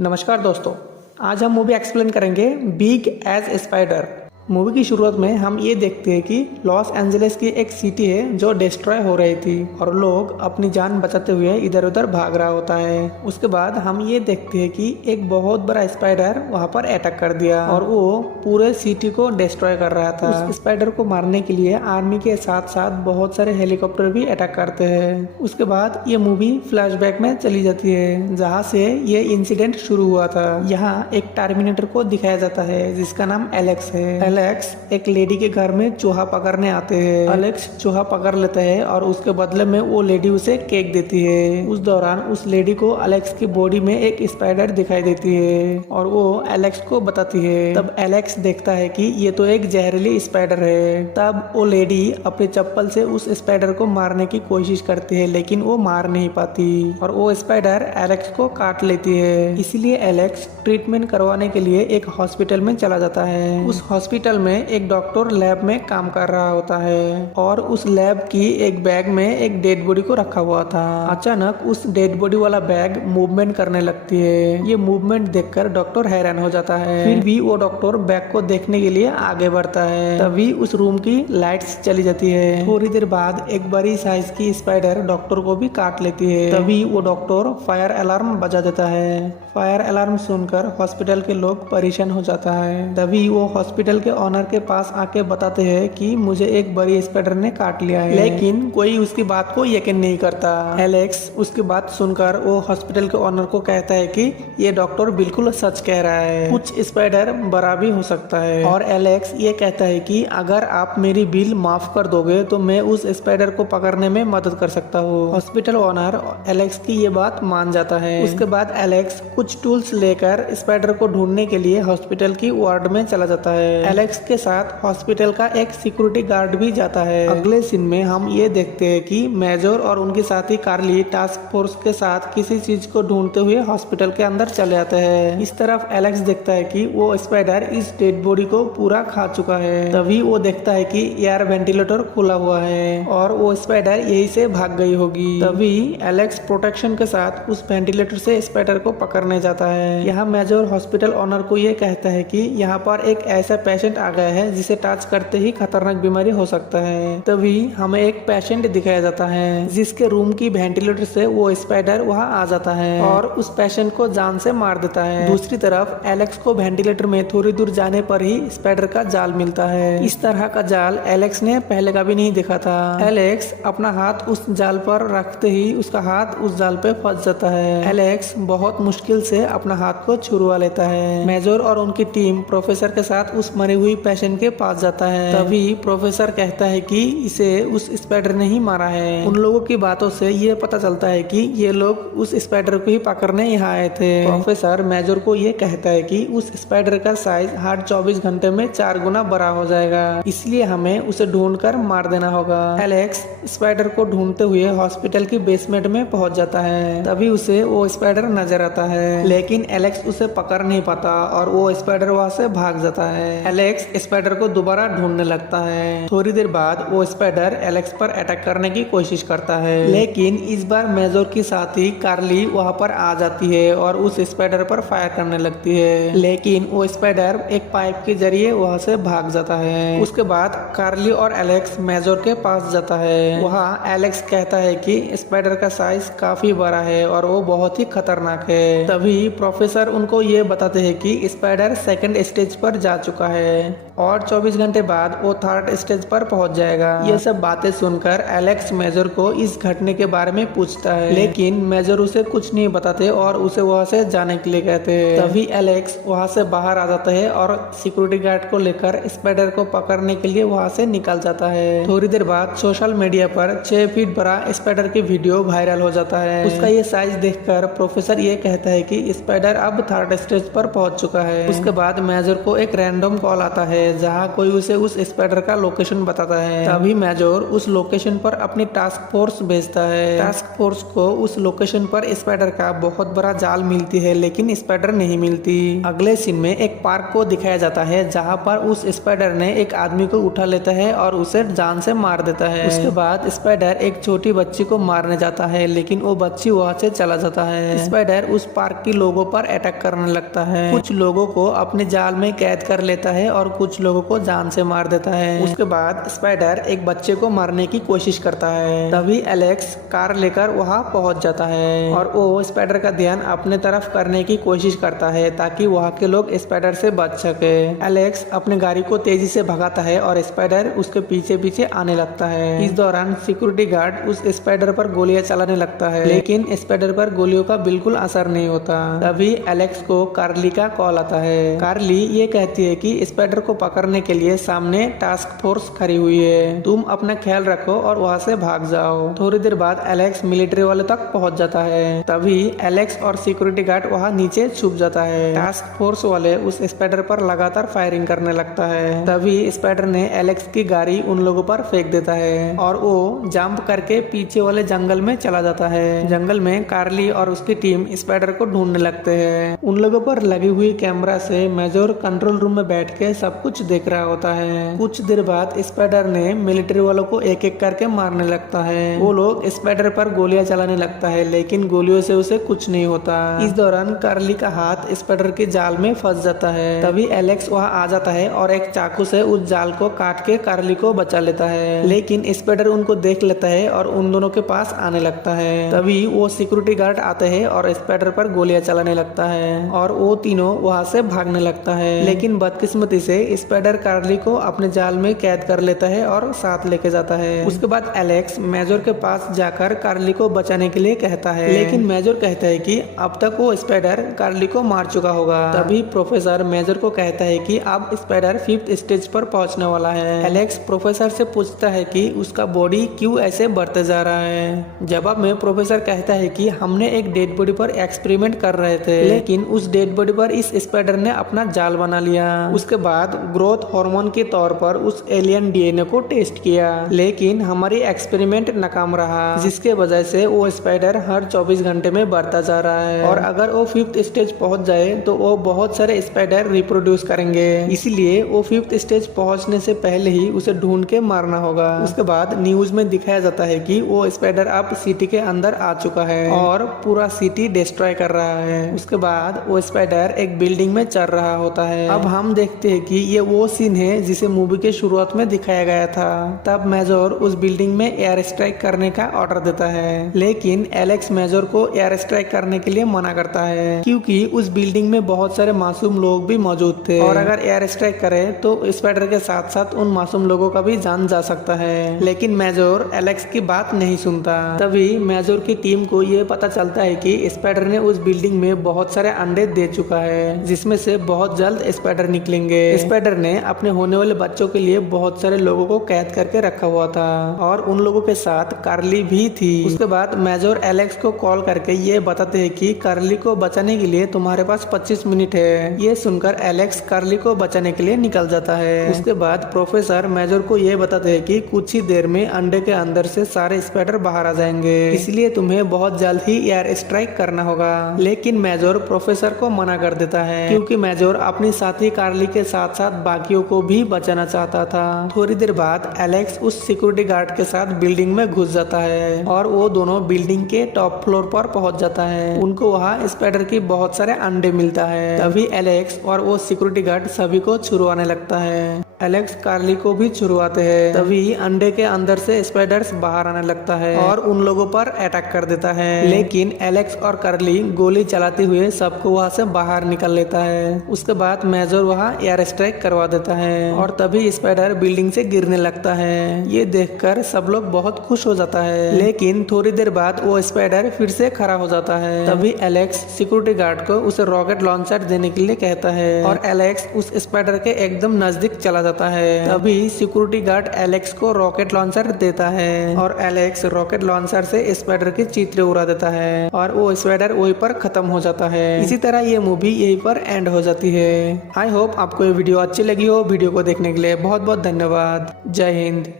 नमस्कार दोस्तों, आज हम मूवी एक्सप्लेन करेंगे बिग एज स्पाइडर। मूवी की शुरुआत में हम ये देखते हैं कि लॉस एंजलिस की एक सिटी है जो डिस्ट्रॉय हो रही थी और लोग अपनी जान बचाते हुए इधर उधर भाग रहा होता है। उसके बाद हम ये देखते हैं कि एक बहुत बड़ा स्पाइडर वहां पर अटैक कर दिया और वो पूरे सिटी को डिस्ट्रॉय कर रहा था। उस स्पाइडर को मारने के लिए आर्मी के साथ साथ बहुत सारे हेलीकॉप्टर भी अटैक करते हैं। उसके बाद ये मूवी फ्लैशबैक में चली जाती है जहाँ से ये इंसिडेंट शुरू हुआ था। यहाँ एक टर्मिनेटर को दिखाया जाता है जिसका नाम एलेक्स है। एलेक्स एक लेडी के घर में चूहा पकड़ने आते हैं। एलेक्स चूहा पकड़ लेता है और उसके बदले में वो लेडी उसे केक देती है। उस दौरान उस लेडी को एलेक्स की बॉडी में एक स्पाइडर दिखाई देती है और वो एलेक्स को बताती है। तब एलेक्स देखता है कि ये तो एक जहरीली स्पाइडर है। तब वो लेडी अपने चप्पल से उस स्पाइडर को मारने की कोशिश करती है लेकिन वो मार नहीं पाती और वो स्पाइडर एलेक्स को काट लेती है। इसलिए एलेक्स ट्रीटमेंट करवाने के लिए एक हॉस्पिटल में चला जाता है। उस हॉस्पिटल में एक डॉक्टर लैब में काम कर रहा होता है और उस लैब की एक बैग में एक डेड बॉडी को रखा हुआ था। अचानक उस डेड बॉडी वाला बैग मूवमेंट करने लगती है। ये मूवमेंट देखकर डॉक्टर हैरान हो जाता है। फिर भी वो डॉक्टर बैग को देखने के लिए आगे बढ़ता है। तभी उस रूम की लाइट्स चली जाती है। थोड़ी देर बाद एक बड़ी साइज की स्पाइडर डॉक्टर को भी काट लेती है। तभी वो डॉक्टर फायर अलार्म बजा देता है। फायर अलार्म सुनकर हॉस्पिटल के लोग परेशान हो जाता है। तभी वो हॉस्पिटल के ऑनर के पास आके बताते हैं कि मुझे एक बड़ी स्पाइडर ने काट लिया है, लेकिन कोई उसकी बात को यकीन नहीं करता। एलेक्स उसकी बात सुनकर वो हॉस्पिटल के ऑनर को कहता है कि ये डॉक्टर बिल्कुल सच कह रहा है, कुछ स्पाइडर बड़ा भी हो सकता है। और एलेक्स ये कहता है कि अगर आप मेरी बिल माफ कर दोगे तो मैं उस स्पाइडर को पकड़ने में मदद कर सकता हूँ। हॉस्पिटल ऑनर एलेक्स की ये बात मान जाता है। उसके बाद एलेक्स कुछ टूल्स लेकर स्पाइडर को ढूंढने के लिए हॉस्पिटल की वार्ड में चला जाता है। एलेक्स के साथ हॉस्पिटल का एक सिक्योरिटी गार्ड भी जाता है। अगले सीन में हम ये देखते हैं कि मेजर और उनके साथी कार्ली टास्क फोर्स के साथ किसी चीज को ढूंढते हुए हॉस्पिटल के अंदर चले जाते हैं। इस तरफ एलेक्स देखता है कि वो स्पाइडर इस डेड बॉडी को पूरा खा चुका है। तभी वो देखता है कि एयर वेंटिलेटर खुला हुआ है और वो स्पाइडर यही से भाग गई होगी। तभी एलेक्स प्रोटेक्शन के साथ उस वेंटिलेटर से स्पाइडर को पकड़ने जाता है। यहाँ मेजर हॉस्पिटल ओनर को ये कहता है कि यहाँ पर एक ऐसा पेशेंट आ गया है जिसे टच करते ही खतरनाक बीमारी हो सकता है। तभी हमें एक पेशेंट दिखाया जाता है जिसके रूम की वेंटिलेटर से वो स्पाइडर वहाँ आ जाता है और उस पेशेंट को जान से मार देता है। दूसरी तरफ एलेक्स को वेंटिलेटर में थोड़ी दूर जाने पर ही स्पाइडर का जाल मिलता है। इस तरह का जाल एलेक्स ने पहले कभी नहीं देखा था। एलेक्स अपना हाथ उस जाल पर रखते ही उसका हाथ उस जाल पे फंस जाता है। एलेक्स बहुत मुश्किल से अपना हाथ को छुड़वा लेता है। मेजर और उनकी टीम प्रोफेसर के साथ उस मरी हुई पेशेंट के पास जाता है। तभी प्रोफेसर कहता है कि इसे उस स्पाइडर ने ही मारा है। उन लोगों की बातों से ये पता चलता है कि ये लोग उस स्पाइडर को ही पकड़ने यहाँ आए थे। प्रोफेसर मेजर को ये कहता है कि उस स्पाइडर का साइज हर 24 घंटे में 4 गुना बड़ा हो जाएगा, इसलिए हमें उसे ढूंढकर मार देना होगा। एलेक्स स्पाइडर को ढूंढते हुए हॉस्पिटल की बेसमेंट में पहुंच जाता है। तभी उसे वो स्पाइडर नजर आता है, लेकिन एलेक्स उसे पकड़ नहीं पाता और वो स्पाइडर वहाँ से भाग जाता है। एलेक्स स्पाइडर को दोबारा ढूंढने लगता है। थोड़ी देर बाद वो स्पाइडर एलेक्स पर अटैक करने की कोशिश करता है, लेकिन इस बार मेजर की साथी कार्ली वहाँ पर आ जाती है और उस स्पाइडर पर फायर करने लगती है, लेकिन वो स्पाइडर एक पाइप के जरिए वहाँ से भाग जाता है। उसके बाद कार्ली और एलेक्स मेजर के पास जाता है। वहाँ एलेक्स कहता है कि स्पाइडर का साइज काफी बड़ा है और वो बहुत ही खतरनाक है। तभी प्रोफेसर उनको ये बताते हैं कि स्पाइडर सेकंड स्टेज पर जा चुका है और 24 घंटे बाद वो थर्ड स्टेज पर पहुंच जाएगा। ये सब बातें सुनकर एलेक्स मेजर को इस घटने के बारे में पूछता है, लेकिन मेजर उसे कुछ नहीं बताते और उसे वहाँ से जाने के लिए कहते हैं। तभी एलेक्स वहाँ से बाहर आ जाता है और सिक्योरिटी गार्ड को लेकर स्पाइडर को पकड़ने के लिए वहाँ से निकल जाता है। थोड़ी देर बाद सोशल मीडिया पर 6 फीट बड़ा स्पाइडर की वीडियो वायरल हो जाता है। उसका ये साइज देखकर प्रोफेसर ये कहता है कि स्पाइडर अब थर्ड स्टेज पर पहुंच चुका है। उसके बाद मेजर को एक रैंडम कॉल आता है है जहाँ कोई उसे उस स्पाइडर का लोकेशन बताता है। तभी मेजर उस लोकेशन पर अपनी टास्क फोर्स भेजता है। टास्क फोर्स को उस लोकेशन पर स्पाइडर का बहुत बड़ा जाल मिलती है, लेकिन स्पाइडर नहीं मिलती। अगले सीन में एक पार्क को दिखाया जाता है जहाँ पर उस स्पाइडर ने एक आदमी को उठा लेता है और उसे जान से मार देता है। उसके बाद स्पाइडर एक छोटी बच्ची को मारने जाता है, लेकिन वो बच्ची वहाँ से चला जाता है। स्पाइडर उस पार्क के लोगों पर अटैक करने लगता है। कुछ लोगों को अपने जाल में कैद कर लेता है और कुछ लोगों को जान से मार देता है। उसके बाद स्पाइडर एक बच्चे को मारने की कोशिश करता है। तभी एलेक्स कार लेकर वहाँ पहुँच जाता है और वो स्पाइडर का ध्यान अपने तरफ करने की कोशिश करता है ताकि वहाँ के लोग स्पाइडर से बच सके। एलेक्स अपने गाड़ी को तेजी से भगाता है और स्पाइडर उसके पीछे पीछे आने लगता है। इस दौरान सिक्योरिटी गार्ड उस स्पाइडर पर गोलियां चलाने लगता है, लेकिन स्पाइडर पर गोलियों का बिल्कुल असर नहीं होता। तभी एलेक्स को कार्ली का कॉल आता है। कार्ली ये कहती है कि स्पाइडर को पकड़ने के लिए सामने टास्क फोर्स खड़ी हुई है, तुम अपना ख्याल रखो और वहाँ से भाग जाओ। थोड़ी देर बाद एलेक्स मिलिट्री वाले तक पहुँच जाता है। तभी एलेक्स और सिक्योरिटी गार्ड वहाँ नीचे छुप जाता है। टास्क फोर्स वाले उस स्पाइडर पर लगातार फायरिंग करने लगता है। तभी स्पाइडर ने एलेक्स की गाड़ी उन लोगों पर फेंक देता है और वो जंप करके पीछे वाले जंगल में चला जाता है। जंगल में कार्ली और उसकी टीम स्पाइडर को ढूंढने लगते हैं। उन लोगों पर लगी हुई कैमरा से मेजर कंट्रोल रूम में बैठ के सब कुछ देख रहा होता है। कुछ देर बाद स्पाइडर ने मिलिट्री वालों को एक एक करके मारने लगता है। वो लोग स्पाइडर पर गोलियां चलाने लगता है, लेकिन गोलियों से उसे कुछ नहीं होता। इस दौरान कार्ली का हाथ स्पाइडर के जाल में फंस जाता है। तभी एलेक्स वहाँ आ जाता है और एक चाकू से उस जाल को काट के कार्ली को बचा लेता है, लेकिन स्पाइडर उनको देख लेता है और उन दोनों के पास आने लगता है। तभी वो सिक्योरिटी गार्ड आते हैं और स्पाइडर पर गोलियां चलाने लगता है और वो तीनों वहाँ से भागने लगता है, लेकिन बदकिस्मती से स्पाइडर कार्ली को अपने जाल में कैद कर लेता है और साथ लेके जाता है। उसके बाद एलेक्स मेजर के पास जाकर कार्ली को बचाने के लिए कहता है, लेकिन मेजर कहता है कि अब तक वो स्पाइडर कार्ली को मार चुका होगा। तभी प्रोफेसर मेजर को कहता है कि अब स्पाइडर 5th स्टेज पर पहुंचने वाला है। एलेक्स प्रोफेसर से पूछता है कि उसका बॉडी क्यों ऐसे बढ़ते जा रहा है। जवाब में प्रोफेसर कहता है कि हमने एक डेड बॉडी पर एक्सपेरिमेंट कर रहे थे, लेकिन उस डेड बॉडी पर इस स्पाइडर ने अपना जाल बना लिया। उसके बाद ग्रोथ हार्मोन के तौर पर उस एलियन डीएनए को टेस्ट किया, लेकिन हमारी एक्सपेरिमेंट नाकाम रहा, जिसके वजह से वो स्पाइडर हर 24 घंटे में बढ़ता जा रहा है और अगर वो 5th स्टेज पहुंच जाए तो वो बहुत सारे स्पाइडर रिप्रोड्यूस करेंगे। इसलिए वो 5th स्टेज पहुंचने से पहले ही उसे ढूंढ के मारना होगा। उसके बाद न्यूज में दिखाया जाता है कि वो स्पाइडर अब सिटी के अंदर आ चुका है और पूरा सिटी डिस्ट्रॉय कर रहा है। उसके बाद वो स्पाइडर एक बिल्डिंग में चल रहा होता है। अब हम देखते हैं कि ये वो सीन है जिसे मूवी के शुरुआत में दिखाया गया था। तब मेजर उस बिल्डिंग में एयर स्ट्राइक करने का ऑर्डर देता है, लेकिन एलेक्स मेजर को एयर स्ट्राइक करने के लिए मना करता है, क्योंकि उस बिल्डिंग में बहुत सारे मासूम लोग भी मौजूद थे और अगर एयर स्ट्राइक करे तो स्पाइडर के साथ साथ उन मासूम लोगों का भी जान जा सकता है। लेकिन मेजर एलेक्स की बात नहीं सुनता। तभी मेजर की टीम को ये पता चलता है कि स्पाइडर ने उस बिल्डिंग में बहुत सारे अंडे दे चुका है, जिसमें से बहुत जल्द स्पाइडर निकलेंगे। स्पाइडर ने अपने होने वाले बच्चों के लिए बहुत सारे लोगों को कैद करके रखा हुआ था और उन लोगों के साथ कार्ली भी थी। उसके बाद मेजर एलेक्स को कॉल करके ये बताते हैं कि कार्ली को बचाने के लिए तुम्हारे पास 25 मिनट है। ये सुनकर एलेक्स कार्ली को बचाने के लिए निकल जाता है। उसके बाद प्रोफेसर मेजर को ये बताते हैं कि कुछ ही देर में अंडे के अंदर से सारे स्पाइडर बाहर आ जाएंगे, इसलिए तुम्हें बहुत जल्द ही एयर स्ट्राइक करना होगा। लेकिन मेजर प्रोफेसर को मना कर देता है, क्योंकि मेजर अपनी साथी कार्ली के साथ साथ बाकियों को भी बचाना चाहता था। थोड़ी देर बाद एलेक्स उस सिक्योरिटी गार्ड के साथ बिल्डिंग में घुस जाता है और वो दोनों बिल्डिंग के टॉप फ्लोर पर पहुंच जाता है। उनको वहाँ स्पाइडर की बहुत सारे अंडे मिलता है। तभी एलेक्स और वो सिक्योरिटी गार्ड सभी को छुड़वाने लगता है। एलेक्स कार्ली को भी छुड़वाते हैं। तभी अंडे के अंदर से स्पाइडर्स बाहर आने लगता है और उन लोगों पर अटैक कर देता है, लेकिन एलेक्स और कार्ली गोली चलाते हुए सबको वहाँ से बाहर निकल लेता है। उसके बाद मेजर वहाँ एयर स्ट्राइक करवा देता है और तभी स्पाइडर बिल्डिंग से गिरने लगता है। ये देखकर सब लोग बहुत खुश हो जाता है, लेकिन थोड़ी देर बाद वो स्पाइडर फिर से खड़ा हो जाता है। तभी एलेक्स सिक्योरिटी गार्ड को उसे रॉकेट लॉन्चर देने के लिए कहता है और एलेक्स उस स्पाइडर के एकदम नजदीक चला जाता है। तभी सिक्योरिटी गार्ड एलेक्स को रॉकेट लॉन्चर देता है और एलेक्स रॉकेट लॉन्चर से स्पाइडर की चीथड़े उड़ा देता है और वो स्पाइडर वहीं पर खत्म हो जाता है। इसी तरह ये मूवी यहीं पर एंड हो जाती है। आई होप आपको ये वीडियो अच्छी लगी हो। वीडियो को देखने के लिए बहुत बहुत धन्यवाद। जय हिंद।